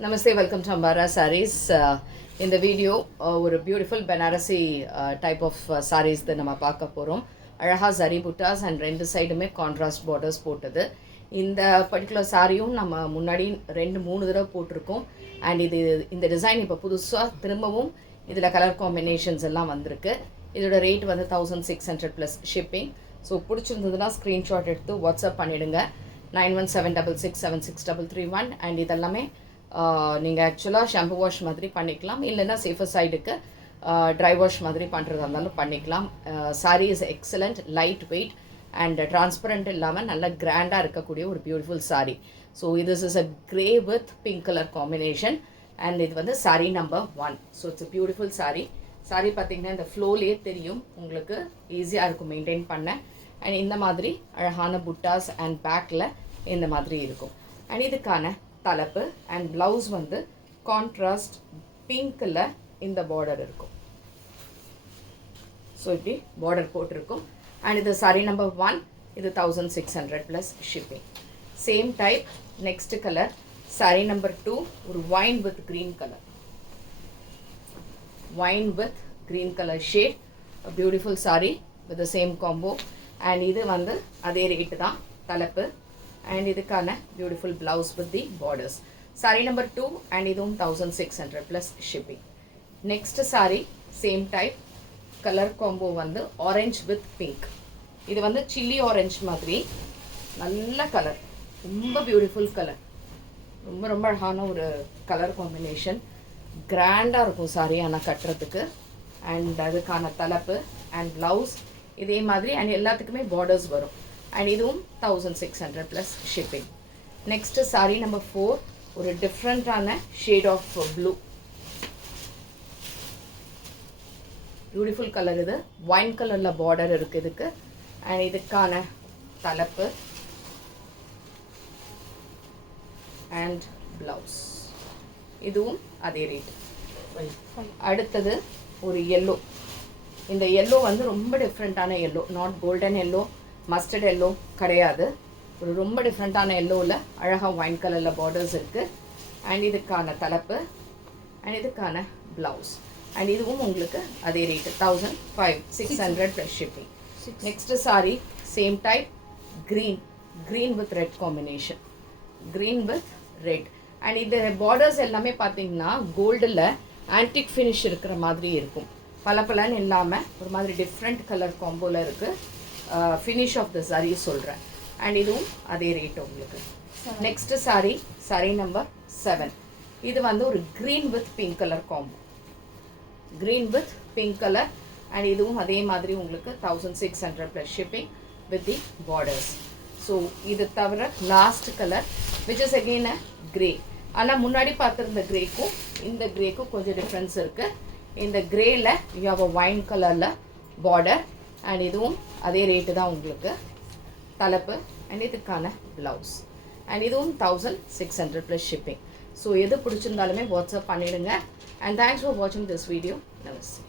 Namaste, welcome to Ambara Sarees. In the video, ஒரு beautiful Banarasi type of saris தான் நம்ம பார்க்க போகிறோம். அழகாக ஜரி புட்டாஸ் அண்ட் ரெண்டு சைடுமே கான்ட்ராஸ்ட் பார்டர்ஸ் போட்டது. இந்த பர்டிகுலர் சாரியும் நம்ம முன்னாடி 2-3 தடவை போட்டிருக்கோம். அண்ட் இந்த டிசைன் இப்போ புதுசாக திரும்பவும் இதில் கலர் காம்பினேஷன்ஸ் எல்லாம் வந்திருக்கு. இதோட ரேட் வந்து 1600 ப்ளஸ் ஷிப்பிங். ஸோ பிடிச்சிருந்ததுன்னா ஸ்க்ரீன்ஷாட் எடுத்து வாட்ஸ்அப் பண்ணிவிடுங்க. 9176676331 அண்ட் இதெல்லாமே நீங்கள் ஆக்சுவலாக ஷாம்பு வாஷ் மாதிரி பண்ணிக்கலாம், இல்லைன்னா சேஃபர் சைடுக்கு ட்ரை வாஷ் மாதிரி பண்ணுறதா இருந்தாலும் பண்ணிக்கலாம். Sari is excellent, light weight and transparent இல்லாமல் நல்ல கிராண்டாக இருக்கக்கூடிய ஒரு beautiful sari. So this is a grey with pink color combination and இது வந்து sari number 1. So it's a beautiful sari. Sari பார்த்திங்கன்னா இந்த ஃப்ளோலேயே தெரியும், உங்களுக்கு ஈஸியாக இருக்கும் மெயின்டைன் பண்ண. அண்ட் இந்த மாதிரி அழகான புட்டாஸ் அண்ட் பேக்கில் இந்த மாதிரி இருக்கும். அண்ட் இதுக்கான தலைப்பு அண்ட் ப்ளவுஸ் வந்து கான்ட்ராஸ்ட் பிங்க்கில் இந்த பார்டர் இருக்கும். ஸோ இப்படி பார்டர் போட்டிருக்கும். அண்ட் இது சாரீ நம்பர் 1, இது 1600 plus shipping. Same type next colour sari number 2, ஒரு wine with green colour, wine with green colour shade, beautiful sari with the same combo. And இது வந்து அதே ரேட்டு தான் தலைப்பு. அண்ட் இதுக்கான beautiful blouse with the borders. Sari number 2 and இதுவும் 1600 plus shipping. Next sari same type, colour combo வந்து orange with pink. இது வந்து சில்லி ஆரஞ்ச் மாதிரி நல்ல கலர், ரொம்ப பியூட்டிஃபுல் கலர், ரொம்ப ரொம்ப அழகான ஒரு கலர் காம்பினேஷன். கிராண்டாக இருக்கும் சாரீ ஆனால் கட்டுறதுக்கு. அண்ட் அதுக்கான தலைப்பு அண்ட் ப்ளவுஸ் இதே மாதிரி அண்ட் எல்லாத்துக்குமே பார்டர்ஸ் வரும். அண்ட் இதுவும் 1600 plus shipping. Next sari number 4, ஒரு டிஃப்ரெண்ட்டான shade of blue, beautiful colour. இது ஒயின் கலரில் பார்டர் இருக்குது இதுக்கு. அண்ட் இதுக்கான தலைப்பு அண்ட் ப்ளவுஸ் இதுவும் அதே ரேட். அடுத்தது ஒரு எல்லோ. இந்த எல்லோ வந்து ரொம்ப டிஃப்ரெண்ட்டான yellow, not golden yellow, mustard yellow கிடையாது. ஒரு ரொம்ப டிஃப்ரெண்ட்டான எல்லோவில் அழகாக ஒயின் கலரில் பார்டர்ஸ் இருக்குது. அண்ட் இதுக்கான தலைப்பு அண்ட் இதுக்கான ப்ளவுஸ். அண்ட் இதுவும் உங்களுக்கு அதே rate 1600 plus shipping. Next sari same type, green, green with red combination, green with red. And இந்த பார்டர்ஸ் எல்லாமே பார்த்தீங்கன்னா கோல்டில் ஆன்டிக் ஃபினிஷ் இருக்கிற மாதிரி இருக்கும், பலப்பலன்னு இல்லாமல் ஒரு மாதிரி டிஃப்ரெண்ட் கலர் காம்போவில் இருக்குது. ஃபினிஷ் ஆஃப் த சாரீ சொல்கிறேன். அண்ட் இதுவும் அதே ரேட்டு உங்களுக்கு. Next sari, sari number 7. இது வந்து ஒரு green with pink colour combo, green with pink colour. And இதுவும் அதே மாதிரி உங்களுக்கு 1600 plus shipping with the borders. So இது தவிர last colour which is again a grey. ஆனால் முன்னாடி பார்த்துருந்த க்ரேக்கும் இந்த க்ரேக்கும் கொஞ்சம் டிஃப்ரென்ஸ் இருக்குது. இந்த க்ரேயில் யூ ஹாவ் அ வைன் கலரில் பார்டர். அண்ட் இதுவும் அதே ரேட்டு தான் உங்களுக்கு தலைப்பு அண்ட் இதுக்கான ப்ளவுஸ். அண்ட் இதுவும் 1600 ப்ளஸ் ஷிப்பிங். ஸோ எது பிடிச்சிருந்தாலுமே வாட்ஸ்அப் பண்ணிவிடுங்க. அண்ட் தேங்க்ஸ் ஃபார் வாட்சிங் திஸ் வீடியோ. நமஸ்தே.